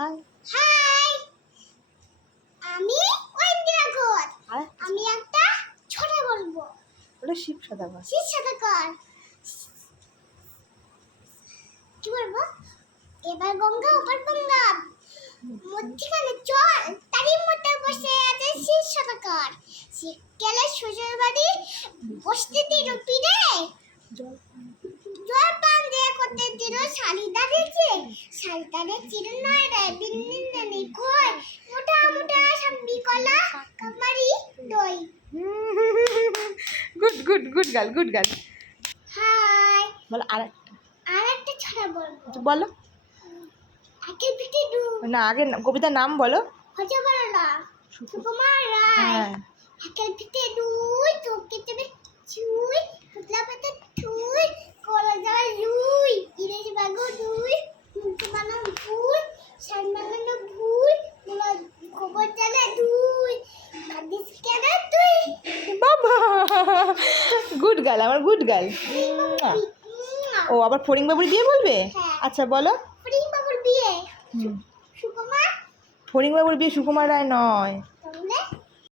High high, আমি ঐন্দ্রিলা ঘোষ। আমি একটা ছড়া বলবো। ওটা শিব সদাগর। শিব সদাগর। কি বলবো? এবার গঙ্গা ওপার গঙ্গা, মধ্যিখানে চল তারই মধ্যে বসে আছে শিব সদাগর। শীতকালে শ্বশুর বাড়ি বসতে দিল পিড়ে, জল পান দিয়ে করতে দিল শাড়ি দাঁড়িয়েছে, শাড়ি দাঁড়িয়েছে নয় রে বিন্দিনী কই, মোটা মোটা সাম্বি কলা কামারি দই। Good good good girl, good girl. Hi, বলো আরেকটা ছড়া বলবো। বলো আগে পিঠে দু, না, আগে কবিতার নাম বলো। হতে বলো না, সুকুমার রায়। হ্যাঁ, আগে পিঠে দুই, চোখে চোখে চুই, পুতলা পাতা ঠুই, কলা যাওয়া লুই, ইরেজ বাগো দুই, মুখে বানানো ফুল, শান বানানো ভুল, গোবর জ্বালা দুই, কাঁদিস কেন তুই? বাবা গুড গার্ল, আমার গুড গার্ল। ও আবার ফড়িং বাবুর বিয়ে বলবে? হ্যাঁ। আচ্ছা বলো। ফড়িং বাবুর বিয়ে, সুকুমার ফড়িং বাবুর বিয়ে সুকুমার রায় নয়।